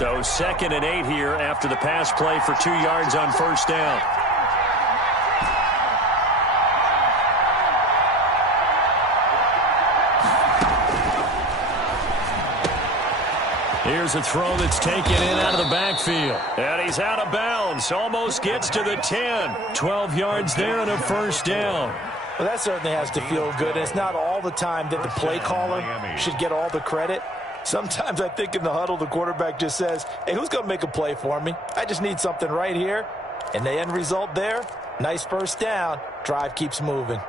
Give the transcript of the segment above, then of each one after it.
So 2nd and 8 here after the pass play for 2 yards on first down. Here's a throw that's taken in out of the backfield. And he's out of bounds. Almost gets to the 10. 12 yards there and a first down. Well, that certainly has to feel good. It's not all the time that the play caller should get all the credit. Sometimes I think in the huddle, the quarterback just says, hey, who's going to make a play for me? I just need something right here. And the end result there, nice first down. Drive keeps moving.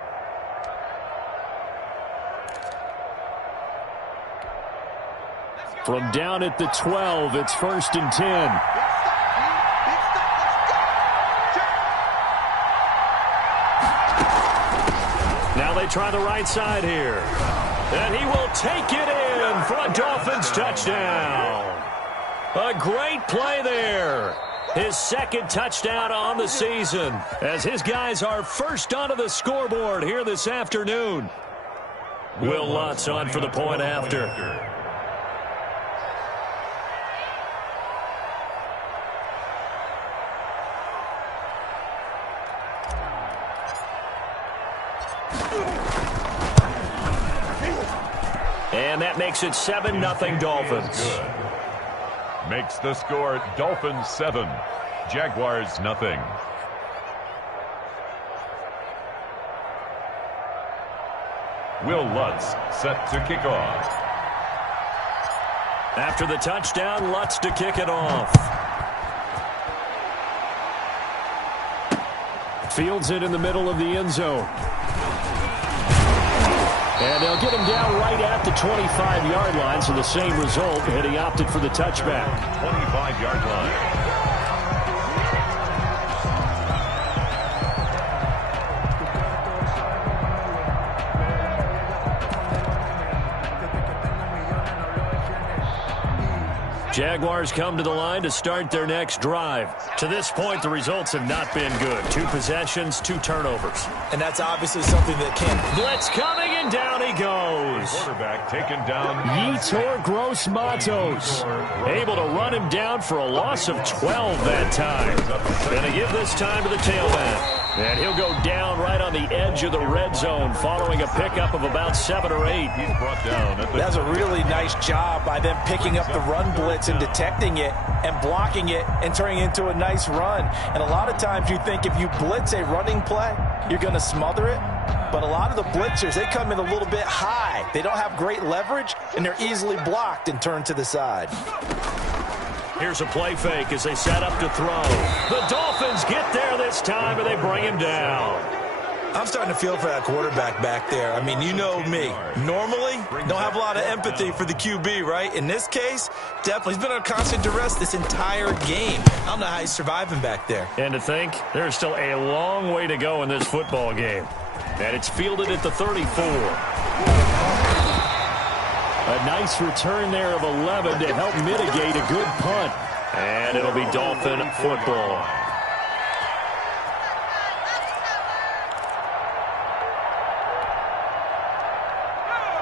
From down at the 12, it's 1st and 10. Now they try the right side here. And he will take it in for a Dolphins touchdown. A great play there. His 2nd touchdown on the season as his guys are first onto the scoreboard here this afternoon. Will Lutz on for the point after. And that makes it 7-0 Dolphins. Good. Makes the score Dolphins 7, Jaguars nothing. Will Lutz set to kick off. After the touchdown, Lutz to kick it off. Fields it in the middle of the end zone. And they'll get him down right at the 25-yard line, so the same result, and he opted for the touchback. 25-yard line. Jaguars come to the line to start their next drive. To this point, the results have not been good. 2 possessions, 2 turnovers. And that's obviously something that can't. Blitz coming, and down he goes. Quarterback taken down. Yetur Gross-Matos able to run him down for a loss of 12 that time. Going to give this time to the tailback. And he'll go down right on the edge of the red zone following a pickup of about 7 or 8. He's brought down. That's a really nice job by them picking up the run blitz and detecting it and blocking it and turning it into a nice run. And a lot of times you think if you blitz a running play, you're going to smother it. But a lot of the blitzers, they come in a little bit high. They don't have great leverage, and they're easily blocked and turned to the side. Here's a play fake as they set up to throw. The Dolphins get there this time, and they bring him down. I'm starting to feel for that quarterback back there. I mean, you know me. Normally, don't have a lot of empathy for the QB, right? In this case, definitely. He's been under constant duress this entire game. I don't know how he's surviving back there. And to think, there's still a long way to go in this football game. And it's fielded at the 34. A nice return there of 11 to help mitigate a good punt. And it'll be Dolphin football.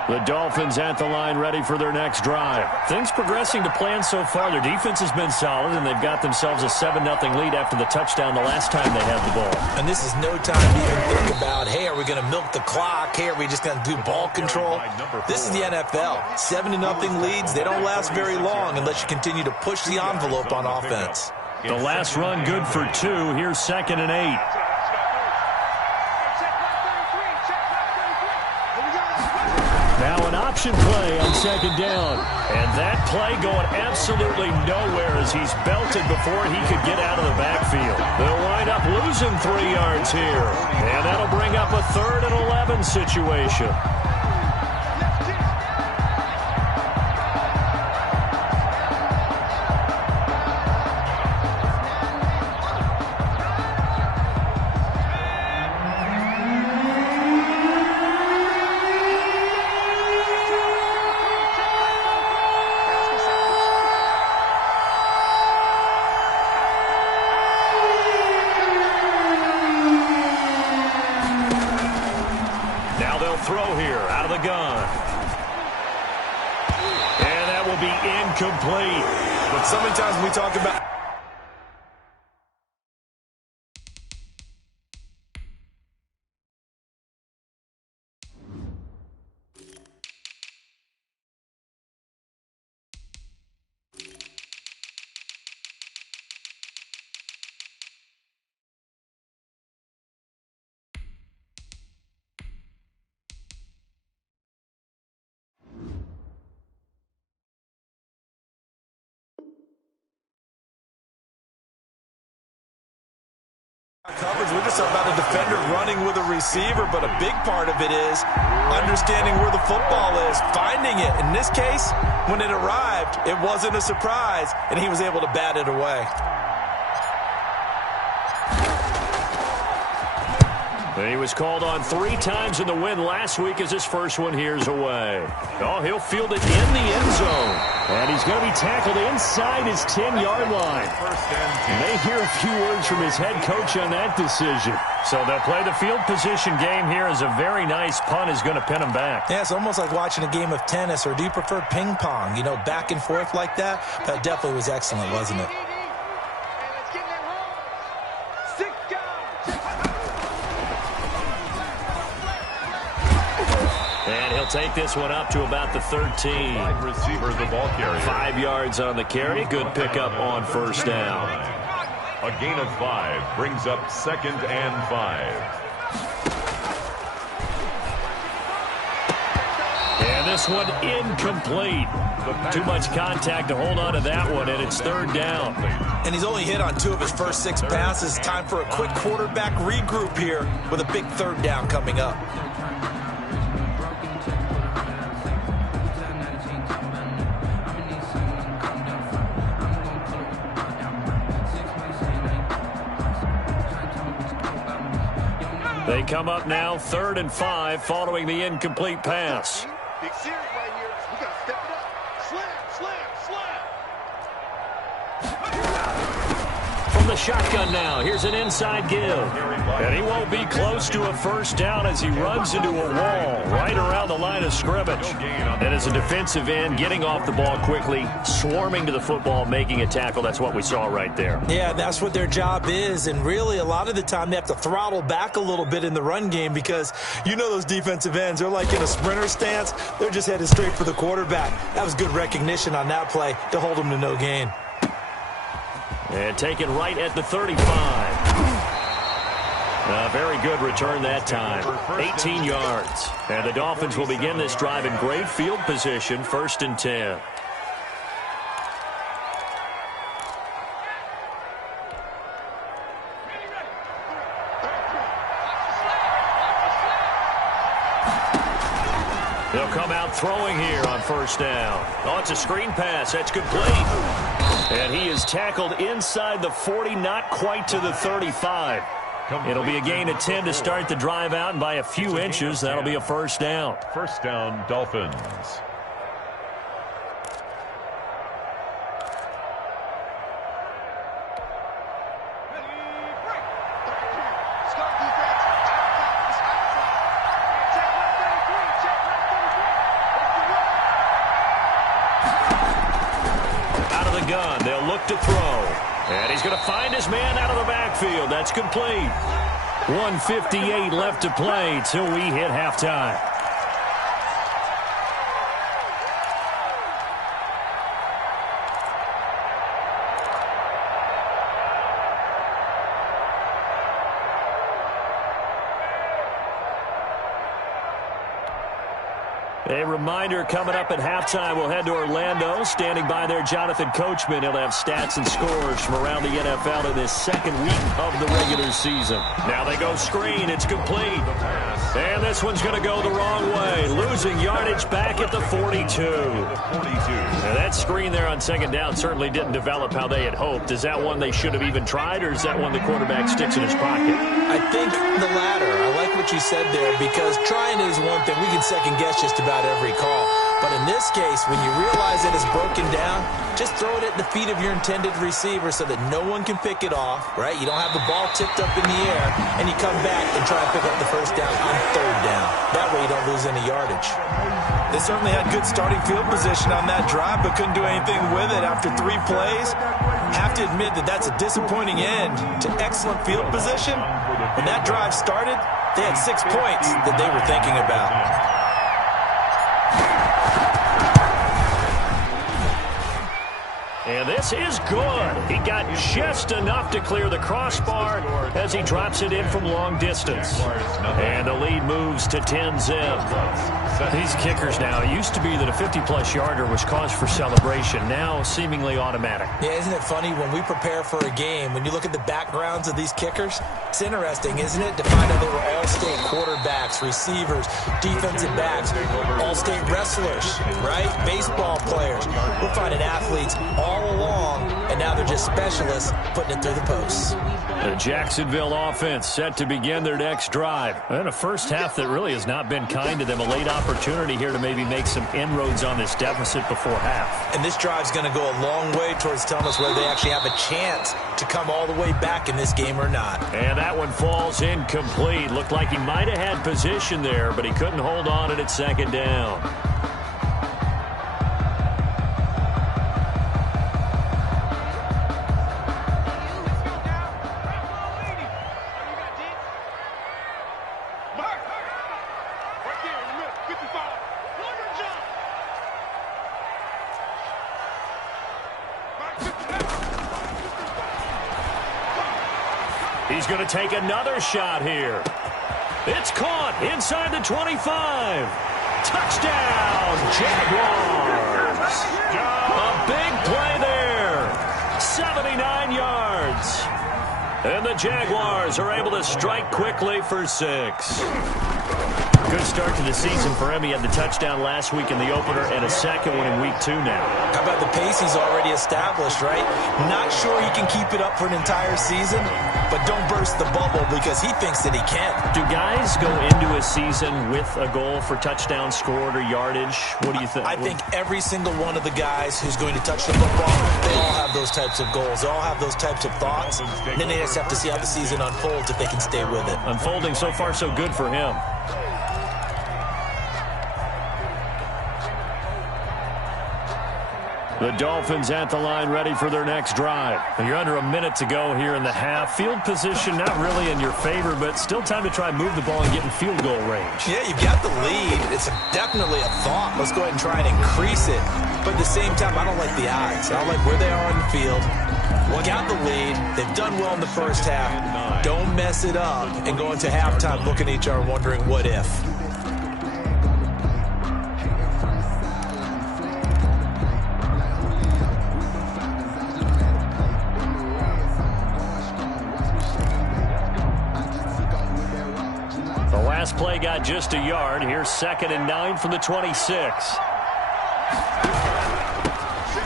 The Dolphins at the line ready for their next drive. Things progressing to plan so far. Their defense has been solid, and they've got themselves a 7-0 lead after the touchdown the last time they had the ball. And this is no time to even think about, hey, are we going to milk the clock? Hey, are we just going to do ball control? This is the NFL. 7-0 leads, they don't last very long unless you continue to push the envelope on offense. The last run good for 2. Here's 2nd and 8. Now an option play on 2nd down. And that play going absolutely nowhere as he's belted before he could get out of the backfield. They'll wind up losing 3 yards here. And that'll bring up a 3rd and 11 situation. Throw here. be incomplete. But so many times we talk about... coverage. We're just talking about a defender running with a receiver, but a big part of it is understanding where the football is, finding it. In this case, when it arrived, it wasn't a surprise, and he was able to bat it away. He was called on 3 times in the win last week as his first one here's away. Oh, he'll field it in the end zone. And he's going to be tackled inside his 10-yard line. And they hear a few words from his head coach on that decision. So they'll play the field position game here as a very nice punt is going to pin him back. Yeah, it's almost like watching a game of tennis, or do you prefer ping pong? You know, back and forth like that? That definitely was excellent, wasn't it? And he'll take this one up to about the 13. Wide receiver, the ball carrier. 5 yards on the carry. Good pickup on first down. A gain of 5 brings up 2nd and 5. And this one incomplete. Too much contact to hold on to that one, and it's 3rd down. And he's only hit on 2 of his first 6 passes. Time for a quick quarterback regroup here with a big 3rd down coming up. They come up now 3rd and 5 following the incomplete pass. Big series right here. We got to step it up. Slam. From the shotgun now, here's an inside give. And he won't be close to a first down as he runs into a wall right around the line of scrimmage. And as a defensive end, getting off the ball quickly, swarming to the football, making a tackle. That's what we saw right there. Yeah, that's what their job is. And really, a lot of the time, they have to throttle back a little bit in the run game because you know those defensive ends, they're like in a sprinter stance. They're just headed straight for the quarterback. That was good recognition on that play to hold them to no gain. And taken right at the 35. A very good return that time. 18 yards. And the Dolphins will begin this drive in great field position, 1st and 10. They'll come out throwing here on first down. Oh, it's a screen pass. That's complete. And he is tackled inside the 40, not quite to the 35. It'll be a gain of 10 to start the drive out, and by a few inches, that'll be a first down. First down, Dolphins. Out of the gun, they'll look to throw. And he's going to find his man out of the backfield. That's complete. 1:58 left to play till we hit halftime. A reminder, coming up at halftime, we'll head to Orlando. Standing by there, Jonathan Coachman. He'll have stats and scores from around the NFL in this 2nd week of the regular season. Now they go screen. It's complete. And this one's going to go the wrong way. Losing yardage back at the 42. Now that screen there on 2nd down certainly didn't develop how they had hoped. Is that one they should have even tried, or is that one the quarterback sticks in his pocket? I think the latter. I like what you said there, because trying it is one thing. We can second guess just about every call. But in this case, when you realize that it's broken down, just throw it at the feet of your intended receiver so that no one can pick it off, right? You don't have the ball tipped up in the air, and you come back and try and pick up the first down on 3rd down. That way you don't lose any yardage. They certainly had good starting field position on that drive, but couldn't do anything with it after 3 plays. Have to admit that that's a disappointing end to excellent field position. When that drive started, they had 6 points that they were thinking about. And this is good. He got just enough to clear the crossbar as he drops it in from long distance. And the lead moves to 10-zip. These kickers now, it used to be that a 50-plus yarder was cause for celebration. Now seemingly automatic. Yeah, isn't it funny when we prepare for a game, when you look at the backgrounds of these kickers, it's interesting, isn't it, to find out they were all-state quarterbacks, receivers, defensive backs, all-state wrestlers, right? Baseball players. We're finding athletes all along, and now they're just specialists putting it through the posts. The Jacksonville offense set to begin their next drive. And a first half that really has not been kind to them. A late opportunity here to maybe make some inroads on this deficit before half. And this drive's going to go a long way towards telling us whether they actually have a chance to come all the way back in this game or not. And that one falls incomplete. Looked like he might have had position there, but he couldn't hold on it at second down. He's going to take another shot here. It's caught inside the 25. Touchdown, Jaguars. A big play there. 79 yards. And the Jaguars are able to strike quickly for 6. Good start to the season for him. He had the touchdown last week in the opener and a second one in week 2 now. How about the pace he's already established, right? Not sure he can keep it up for an entire season, but don't burst the bubble because he thinks that he can. Do guys go into a season with a goal for touchdown scored or yardage? What do you think? I think every single one of the guys who's going to touch the football, they all have those types of goals. They all have those types of thoughts. And then they just have to see how the season unfolds if they can stay with it. Unfolding so far so good for him. The Dolphins at the line ready for their next drive. You're under a minute to go here in the half. Field position not really in your favor, but still time to try and move the ball and get in field goal range. Yeah, you've got the lead. It's definitely a thought. Let's go ahead and try and increase it. But at the same time, I don't like the odds. I don't like where they are on the field. We got the lead. They've done well in the first half. Don't mess it up and go into halftime looking at each other wondering what if. Last play got just a yard. Here's 2nd and 9 from the 26.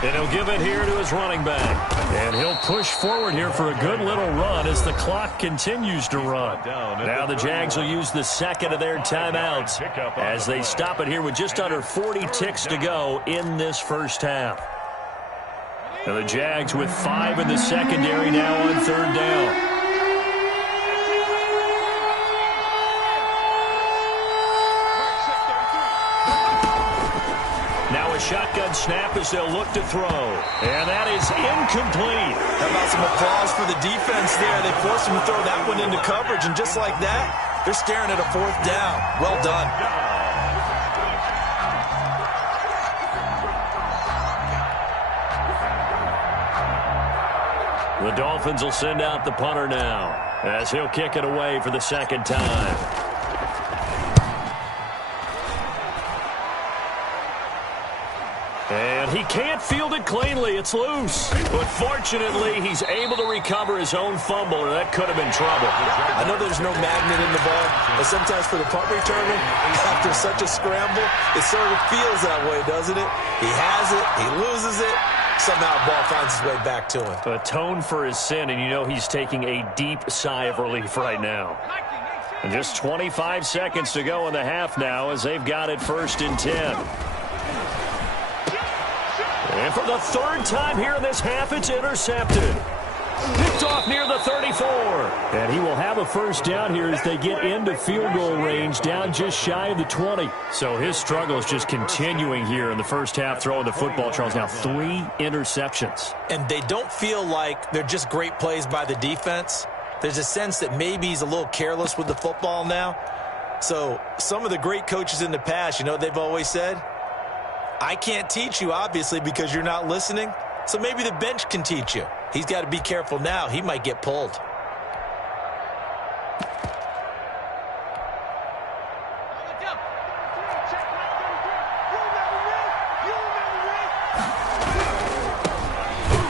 And he'll give it here to his running back. And he'll push forward here for a good little run as the clock continues to run. Now the Jags will use the second of their timeouts as they stop it here with just under 40 ticks to go in this first half. Now the Jags with 5 in the secondary now on 3rd down. A shotgun snap as they'll look to throw. And that is incomplete. How about some applause for the defense there? They forced him to throw that one into coverage, and just like that, they're staring at a 4th down. Well done. The Dolphins will send out the punter now as he'll kick it away for the 2nd time. And he can't field it cleanly. It's loose. But fortunately, he's able to recover his own fumble, or that could have been trouble. I know there's no magnet in the ball, but sometimes for the punt returner, after such a scramble, it sort of feels that way, doesn't it? He has it, he loses it, somehow the ball finds its way back to him. Atone for his sin, and you know he's taking a deep sigh of relief right now. And just 25 seconds to go in the half now as they've got it 1st and 10. And for the 3rd time here in this half, it's intercepted. Picked off near the 34. And he will have a first down here as they get into field goal range, down just shy of the 20. So his struggle is just continuing here in the first half, throwing the football, Charles. Now 3 interceptions. And they don't feel like they're just great plays by the defense. There's a sense that maybe he's a little careless with the football now. So some of the great coaches in the past, you know, they've always said, I can't teach you, obviously, because you're not listening. So maybe the bench can teach you. He's got to be careful now. He might get pulled.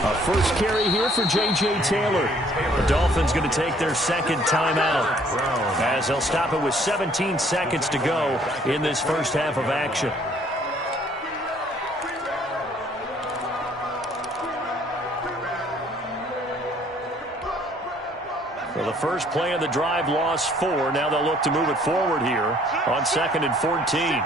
A first carry here for J.J. Taylor. The Dolphins going to take their second timeout as they'll stop it with 17 seconds to go in this first half of action. Well, the first play of the drive lost 4. Now they'll look to move it forward here on 2nd and 14.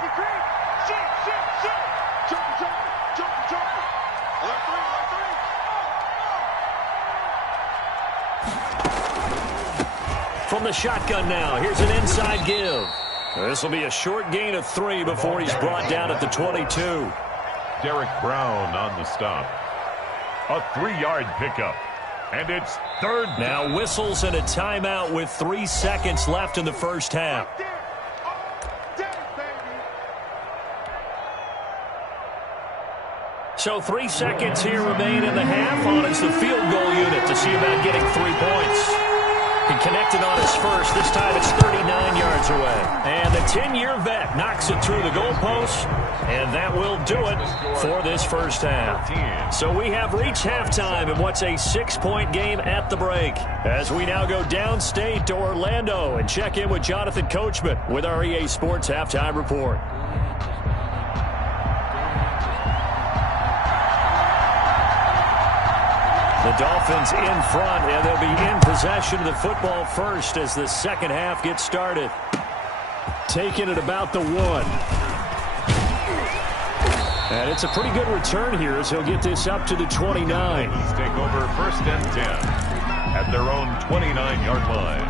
From the shotgun now, here's an inside give. This will be a short gain of 3 before he's brought down at the 22. Derek Brown on the stop. A 3-yard pickup. And it's third down. Now whistles and a timeout with 3 seconds left in the first half. So 3 seconds here remain in the half. On is the field goal unit to see about getting 3 points. He connected on his first. This time it's 39 yards away. And the 10-year vet knocks it through the goalpost. And that will do it for this first half. So we have reached halftime in what's a 6-point game at the break. As we now go downstate to Orlando and check in with Jonathan Coachman with our EA Sports Halftime Report. The Dolphins in front, and they'll be in possession of the football first as the second half gets started. Taking it about the 1. And it's a pretty good return here as he'll get this up to the 29. Take over 1st and 10 at their own 29-yard line.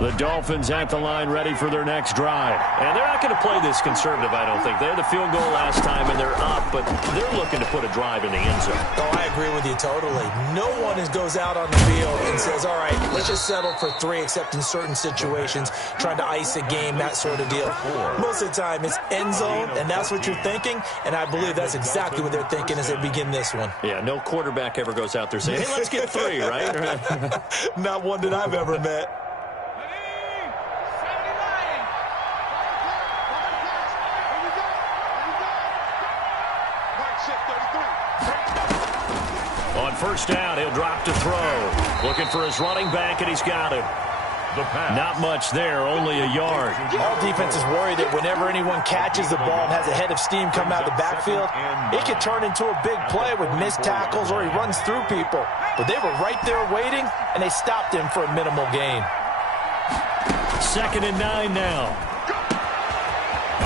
The Dolphins at the line ready for their next drive. And they're not going to play this conservative, I don't think. They had the field goal last time, and they're up, but they're looking to put a drive in the end zone. Oh, I agree with you totally. No one goes out on the field and says, all right, let's just settle for 3, except in certain situations, trying to ice a game, that sort of deal. Most of the time, it's end zone, and that's what you're thinking, and I believe that's exactly what they're thinking as they begin this one. Yeah, no quarterback ever goes out there saying, hey, let's get 3, right? Not one that I've ever met. On first down, he'll drop to throw. Looking for his running back, and he's got him. Not much there, only a yard. All defenses worry that whenever anyone catches the ball and has a head of steam come out of the backfield, it can turn into a big play with missed tackles or he runs through people. But they were right there waiting, and they stopped him for a minimal gain. 2nd and 9 now.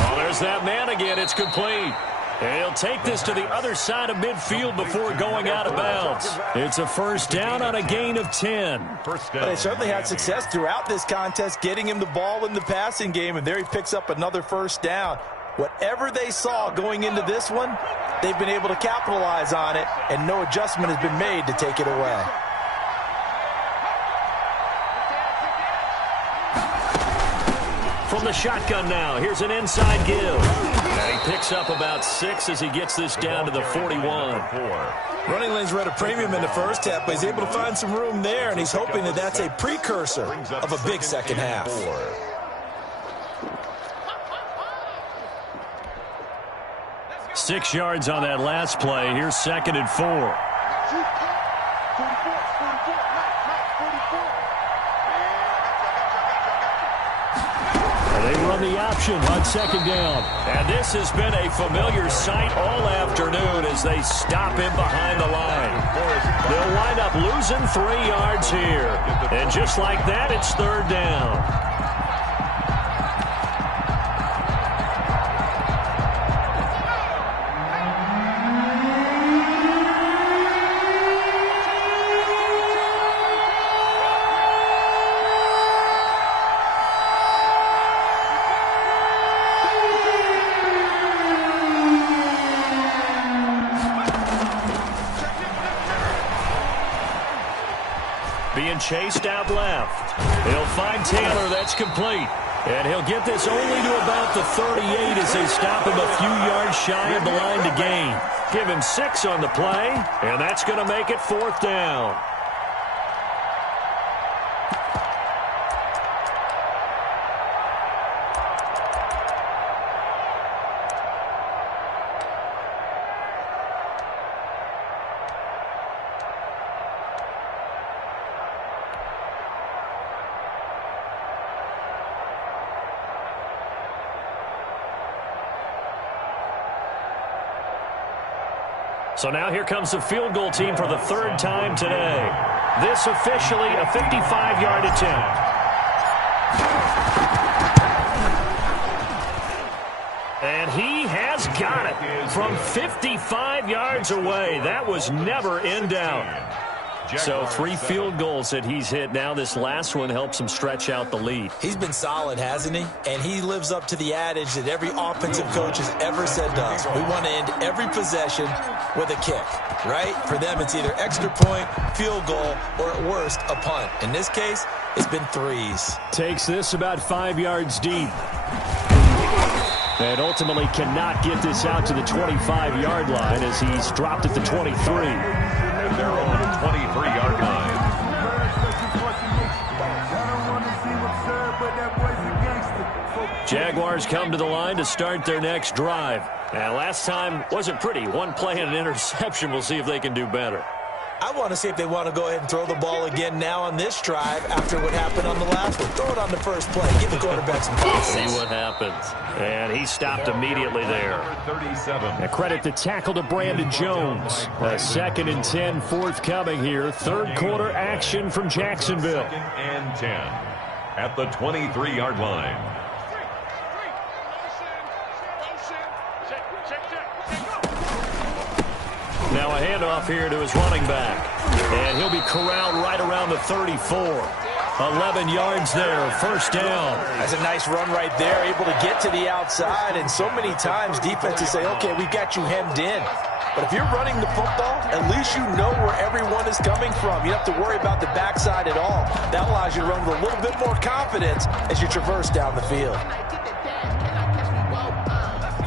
Oh, there's that man again. It's complete. And he'll take this to the other side of midfield before going out of bounds. It's a first down on a gain of 10. But they certainly had success throughout this contest, getting him the ball in the passing game, and there he picks up another first down. Whatever they saw going into this one, they've been able to capitalize on it, and no adjustment has been made to take it away. From the shotgun now, here's an inside give. And he picks up about 6 as he gets this down to the 41. Running lanes were at a premium in the first half, but he's able to find some room there, and he's hoping that that's a precursor of a big second half. 6 yards on that last play. Here's 2nd and 4. They run the option on second down. And this has been a familiar sight all afternoon as they stop him behind the line. They'll wind up losing 3 yards here. And just like that, it's third down. Being chased out left. He'll find Taylor. That's complete. And he'll get this only to about the 38 as they stop him a few yards shy of the line to gain. Give him 6 on the play, and that's going to make it fourth down. So now here comes the field goal team for the 3rd time today. This officially a 55-yard attempt. And he has got it from 55 yards away. That was never in doubt. So 3 field goals that he's hit now. This last one helps him stretch out the lead. He's been solid, hasn't he? And he lives up to the adage that every offensive coach has ever said to us. We want to end every possession with a kick, right? For them, it's either extra point, field goal, or at worst, a punt. In this case, it's been 3s. Takes this about 5 yards deep. And ultimately cannot get this out to the 25-yard line as he's dropped at the 23. They're on the 23-yard line. Jaguars come to the line to start their next drive. And last time wasn't pretty. 1 play and an interception. We'll see if they can do better. I want to see if they want to go ahead and throw the ball again now on this drive after what happened on the last one. Throw it on the first play. Give the quarterback some patience. See what happens. And he stopped immediately there. 37. A credit the tackle to Brandon Jones. A 2nd and 10 forthcoming here. 3rd quarter action from Jacksonville. 2nd and 10 at the 23-yard line. Now a handoff here to his running back. And he'll be corralled right around the 34. 11 yards there, first down. That's a nice run right there, able to get to the outside. And so many times defenses say, okay, we got you hemmed in. But if you're running the football, at least you know where everyone is coming from. You don't have to worry about the backside at all. That allows you to run with a little bit more confidence as you traverse down the field.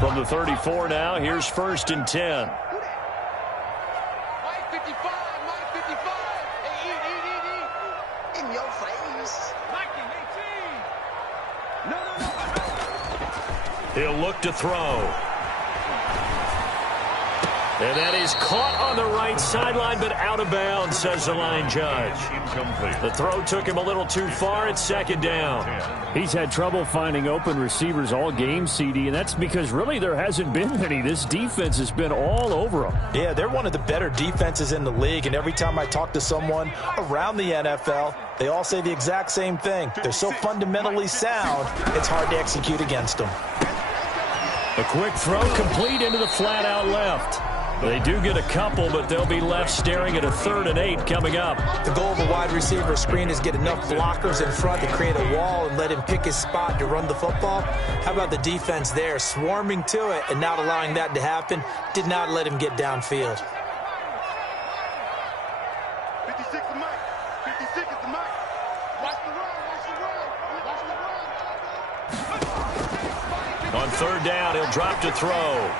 From the 34 now, here's 1st and 10. He'll look to throw. And that is caught on the right sideline, but out of bounds, says the line judge. Incomplete. The throw took him a little too far. It's 2nd down. He's had trouble finding open receivers all game, CD, and that's because really there hasn't been many. This defense has been all over them. Yeah, they're one of the better defenses in the league, and every time I talk to someone around the NFL, they all say the exact same thing. They're so fundamentally sound, it's hard to execute against them. A quick throw complete into the flat out left. They do get a couple, but they'll be left staring at a 3rd and 8 coming up. The goal of a wide receiver screen is get enough blockers in front to create a wall and let him pick his spot to run the football. How about the defense there, swarming to it and not allowing that to happen? Did not let him get downfield. 56 is Mike. 56 is the Mike. Watch the run. Watch the run. Watch the run. On 3rd down, he'll drop to throw.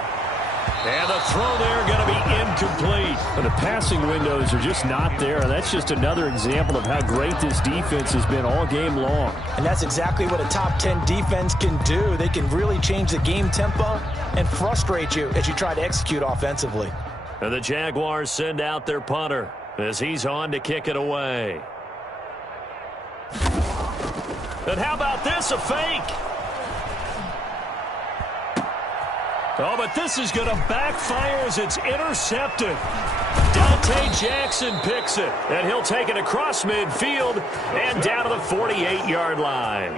And the throw there going to be incomplete. And the passing windows are just not there. That's just another example of how great this defense has been all game long. And that's exactly what a top 10 defense can do. They can really change the game tempo and frustrate you as you try to execute offensively. And the Jaguars send out their punter as he's on to kick it away. And how about this, a fake? Oh, but this is going to backfire as it's intercepted. Dante Jackson picks it, and he'll take it across midfield and down to the 48-yard line.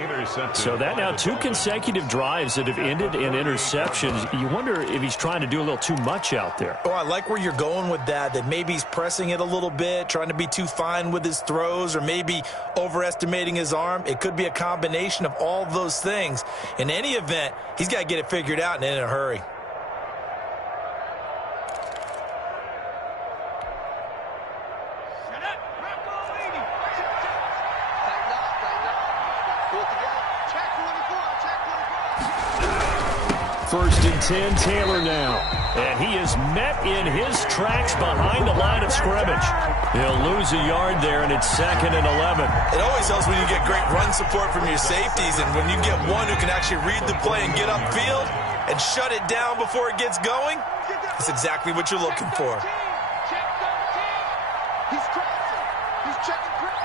So that now 2 consecutive drives that have ended in interceptions. You wonder if he's trying to do a little too much out there. Oh, I like where you're going with that maybe he's pressing it a little bit, trying to be too fine with his throws, or maybe overestimating his arm. It could be a combination of all of those things. In any event, he's got to get it figured out and in a hurry. First and 10, Taylor now. And he is met in his tracks behind the line of scrimmage. He'll lose a yard there, and it's 2nd and 11. It always helps when you get great run support from your safeties, and when you get one who can actually read the play and get upfield and shut it down before it gets going, that's exactly what you're looking for. He's crossing. He's checking credit.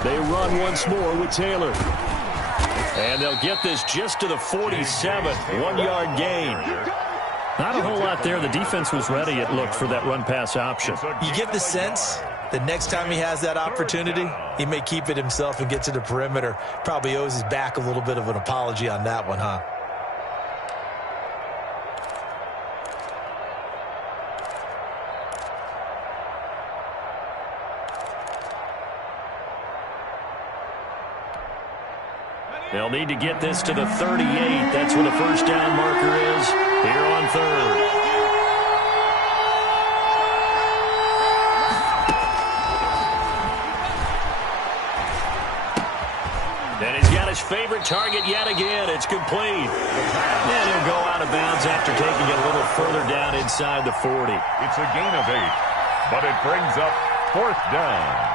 They run once more with Taylor. And they'll get this just to the 47, 1-yard gain. Not a whole lot there. The defense was ready, it looked, for that run-pass option. You get the sense that next time he has that opportunity, he may keep it himself and get to the perimeter. Probably owes his back a little bit of an apology on that one, huh? They'll need to get this to the 38. That's where the first down marker is here on 3rd. And he's got his favorite target yet again. It's complete. And he'll go out of bounds after taking it a little further down inside the 40. It's a gain of 8, but it brings up 4th down.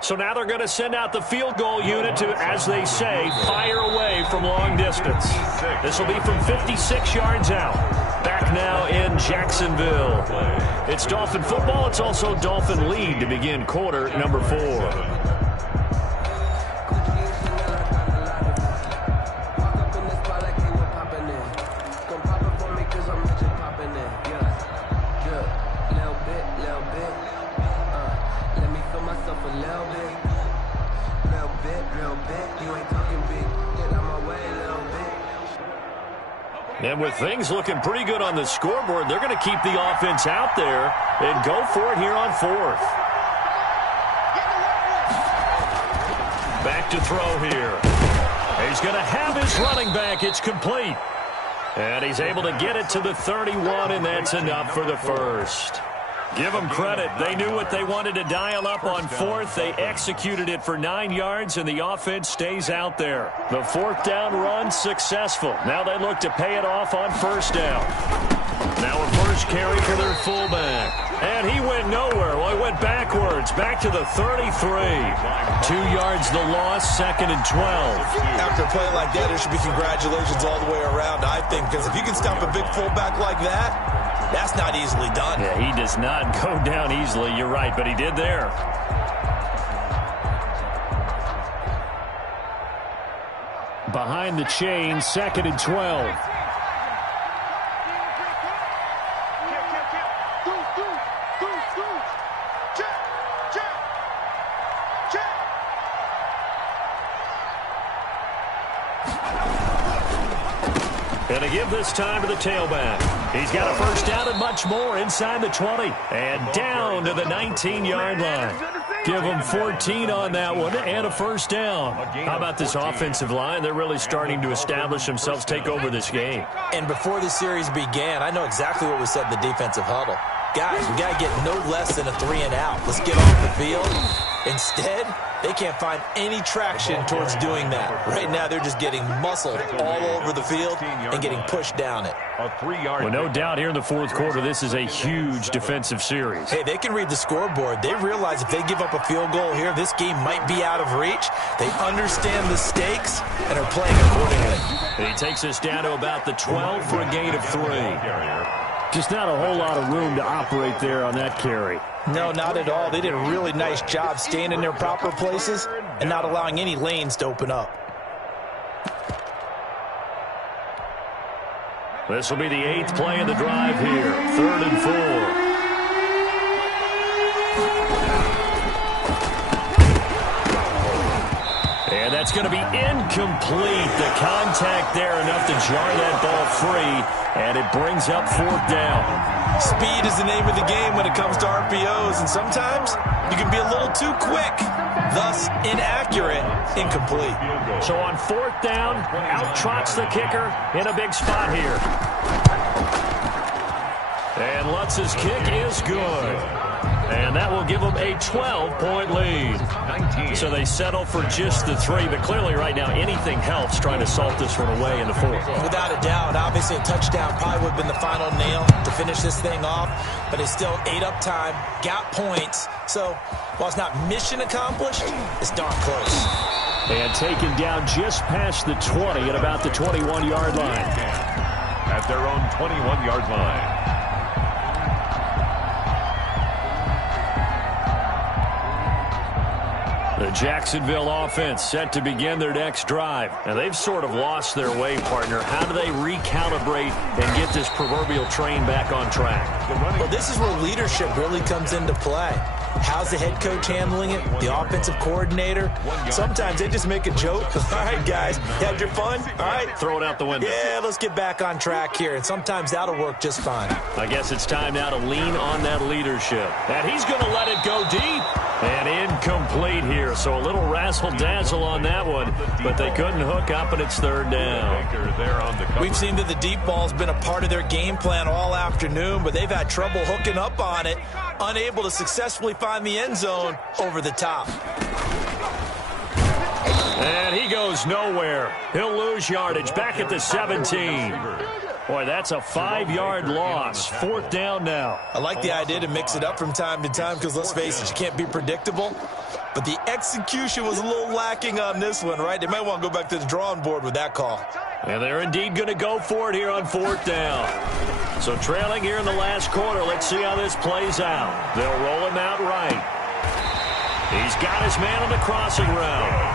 So now they're going to send out the field goal unit to, as they say, fire away from long distance. This will be from 56 yards out. Back now in Jacksonville. It's Dolphin football. It's also Dolphin lead to begin quarter number 4. And with things looking pretty good on the scoreboard, they're going to keep the offense out there and go for it here on 4th. Back to throw here. He's going to have his running back. It's complete. And he's able to get it to the 31, and that's enough for the first. Give them credit. They knew what they wanted to dial up on 4th. They executed it for 9 yards, and the offense stays out there. The 4th down run successful. Now they look to pay it off on 1st down. Now a first carry for their fullback. And he went nowhere. Well, he went backwards. Back to the 33. 2 yards the loss, 2nd and 12. After a play like that, there should be congratulations all the way around, I think, because if you can stop a big fullback like that, that's not easily done. Yeah, he does not go down easily. You're right, but he did there. Behind the chain, 2nd and 12. give this time to the tailback. He's got a first down and much more inside the 20. And down to the 19-yard line. Give them 14 on that one and a first down. How about this offensive line? They're really starting to establish themselves, take over this game. And before the series began, I know exactly what we said in the defensive huddle. Guys, we got to get no less than a 3-and-out. Let's get off the field. Instead, they can't find any traction towards doing that. Right now, they're just getting muscled all over the field and getting pushed down it. Well, no doubt here in the fourth quarter, this is a huge defensive series. Hey, they can read the scoreboard. They realize if they give up a field goal here, this game might be out of reach. They understand the stakes and are playing accordingly. He takes us down to about the 12 for a gain of 3. Just not a whole lot of room to operate there on that carry. No, not at all. They did a really nice job staying in their proper places and not allowing any lanes to open up. This will be the 8th play of the drive here. 3rd and 4. And that's going to be incomplete. The contact there enough to jar that ball free. And it brings up 4th down. Speed is the name of the game when it comes to RPOs. And sometimes you can be a little too quick. Thus, inaccurate, incomplete. So on 4th down, out trots the kicker in a big spot here. And Lutz's kick is good. And that will give them a 12-point lead. So they settle for just the 3. But clearly right now, anything helps trying to salt this one away in the 4th. Without a doubt, obviously a touchdown probably would have been the final nail to finish this thing off. But it's still ate up time, got points. So while it's not mission accomplished, it's darn close. And taken down just past the 20 at about the 21-yard line. At their own 21-yard line. The Jacksonville offense set to begin their next drive. And they've sort of lost their way, partner. How do they recalibrate and get this proverbial train back on track? Well, this is where leadership really comes into play. How's the head coach handling it? The offensive coordinator? Sometimes they just make a joke. All right, guys, you had your fun? All right. Throw it out the window. Yeah, let's get back on track here. And sometimes that'll work just fine. I guess it's time now to lean on that leadership. And he's going to let it go deep. And incomplete here. So a little razzle-dazzle on that one. But they couldn't hook up, and it's 3rd down. We've seen that the deep ball's been a part of their game plan all afternoon, but they've had trouble hooking up on it, unable to successfully find the end zone over the top. And he goes nowhere. He'll lose yardage back at the 17. Boy, that's a 5-yard loss. 4th down now. I like the idea to mix it up from time to time because, let's face it, you can't be predictable. But the execution was a little lacking on this one, right? They might want to go back to the drawing board with that call. And they're indeed going to go for it here on 4th down. So trailing here in the last quarter, let's see how this plays out. They'll roll him out right. He's got his man on the crossing route.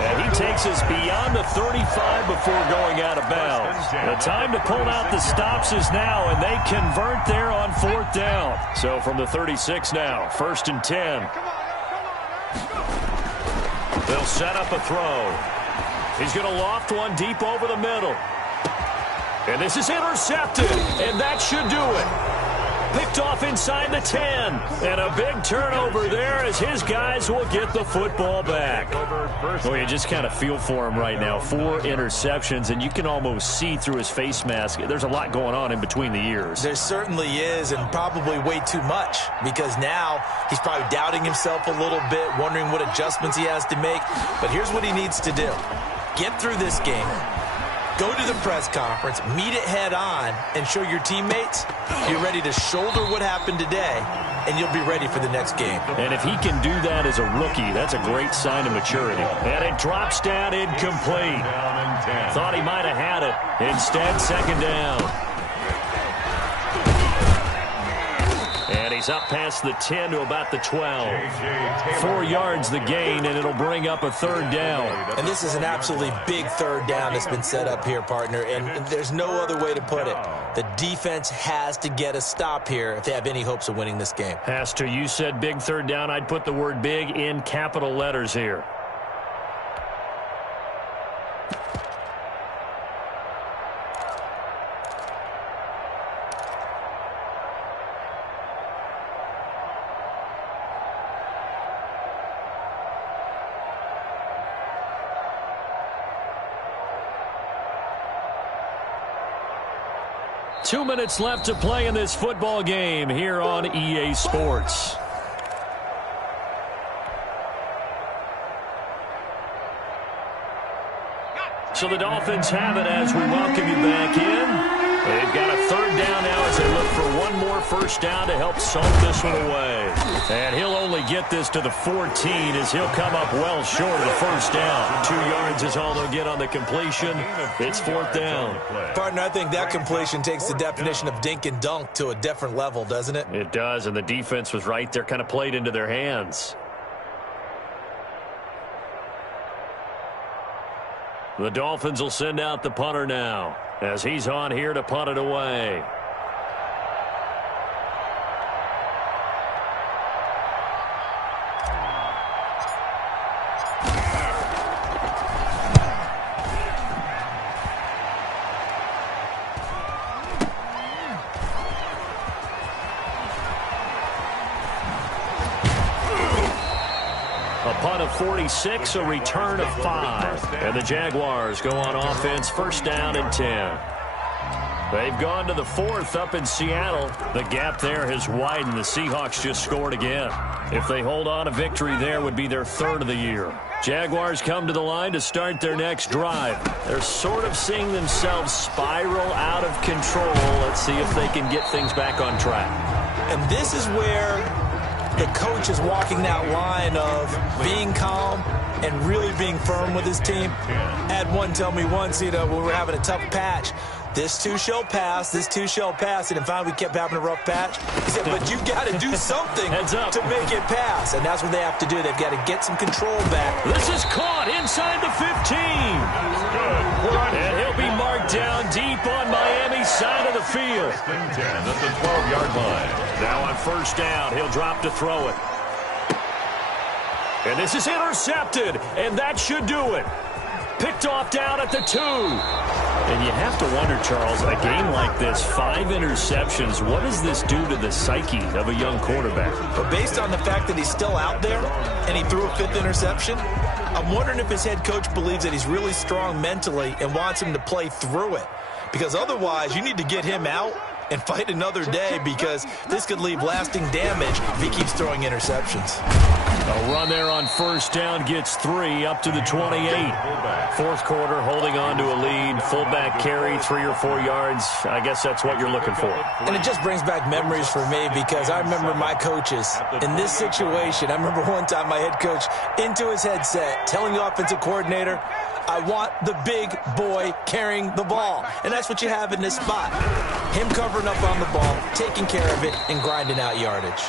And he takes us beyond the 35 before going out of bounds. The time to pull out the stops is now, and they convert there on 4th down. So from the 36 now, 1st and 10. They'll set up a throw. He's going to loft one deep over the middle. And this is intercepted, and that should do it. Picked off inside the 10. And a big turnover there as his guys will get the football back. Well, you just kind of feel for him right now. 4 interceptions, and you can almost see through his face mask. There's a lot going on in between the ears. There certainly is, and probably way too much, because now he's probably doubting himself a little bit, wondering what adjustments he has to make. But here's what he needs to do. Get through this game. Go to the press conference, meet it head on, and show your teammates you're ready to shoulder what happened today, and you'll be ready for the next game. And if he can do that as a rookie, that's a great sign of maturity. And it drops down incomplete. Thought he might have had it. Instead, 2nd down. And he's up past the 10 to about the 12. 4 yards the gain, and it'll bring up a 3rd down. And this is an absolutely big 3rd down that's been set up here, partner, and there's no other way to put it. The defense has to get a stop here if they have any hopes of winning this game. Has to. You said big 3rd down. I'd put the word big in capital letters here. 2 minutes left to play in this football game here on EA Sports. So the Dolphins have it as we welcome you back in. They've got a third down now as they look for one more first down to help salt this one away. And he'll only get this to the 14 as he'll come up well short of the first down. 2 yards is all they'll get on the completion. It's fourth down. Partner, I think that completion takes the definition of dink and dunk to a different level, doesn't it? It does, and the defense was right there, kind of played into their hands. The Dolphins will send out the punter now as he's on here to punt it away. A punt of 46, a return of 5. And the Jaguars go on offense, first down and 10. They've gone to the 4th up in Seattle. The gap there has widened. The Seahawks just scored again. If they hold on, a victory there would be their 3rd of the year. Jaguars come to the line to start their next drive. They're sort of seeing themselves spiral out of control. Let's see if they can get things back on track. And this is where the coach is walking that line of being calm and really being firm with his team. I had one tell me once, when we were having a tough patch, this too shall pass, this too shall pass, and finally we kept having a rough patch. He said, but you've got to do something to make it pass, and that's what they have to do. They've got to get some control back. This is caught inside the 15. And he'll be marked down deep on Miami's side of the field. 10 at the 12-yard line. Now on first down, he'll drop to throw it. And this is intercepted, and that should do it. Picked off down at the 2. And you have to wonder, Charles, a game like this, 5 interceptions, what does this do to the psyche of a young quarterback? But based on the fact that he's still out there and he threw a 5th interception, I'm wondering if his head coach believes that he's really strong mentally and wants him to play through it. Because otherwise, you need to get him out and fight another day, because this could leave lasting damage if he keeps throwing interceptions. A run there on first down gets 3 up to the 28. Fourth quarter, holding on to a lead. Fullback carry, 3 or 4 yards. I guess that's what you're looking for. And it just brings back memories for me, because I remember my coaches in this situation. I remember one time my head coach into his headset telling the offensive coordinator, I want the big boy carrying the ball. And that's what you have in this spot. Him covering up on the ball, taking care of it, and grinding out yardage.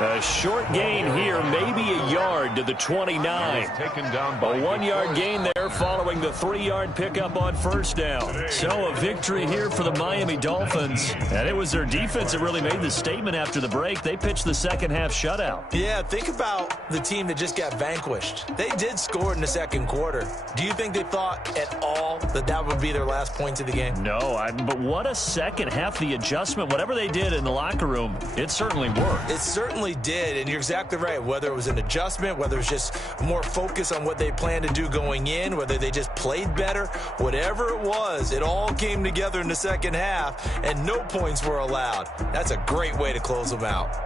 A short gain here, maybe a yard to the 29. A 1-yard gain there following the 3-yard pickup on first down. So a victory here for the Miami Dolphins. And it was their defense that really made the statement after the break. They pitched the second half shutout. Yeah, think about the team that just got vanquished. They did score in the second quarter. Do you think they thought at all that that would be their last points of the game? No, but what a second half. The adjustment, whatever they did in the locker room, it certainly worked. It certainly did, and you're exactly right. Whether it was an adjustment, whether it was just more focus on what they planned to do going in, whether they just played better, whatever it was, it all came together in the second half, and no points were allowed. That's a great way to close them out.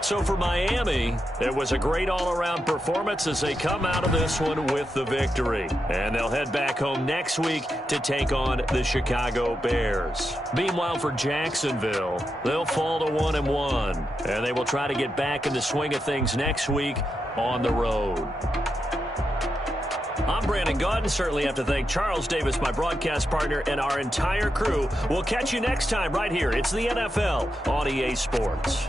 So for Miami, it was a great all-around performance as they come out of this one with the victory. And they'll head back home next week to take on the Chicago Bears. Meanwhile, for Jacksonville, they'll fall to 1-1. And they will try to get back in the swing of things next week on the road. I'm Brandon Gunn. Certainly have to thank Charles Davis, my broadcast partner, and our entire crew. We'll catch you next time right here. It's the NFL on EA Sports.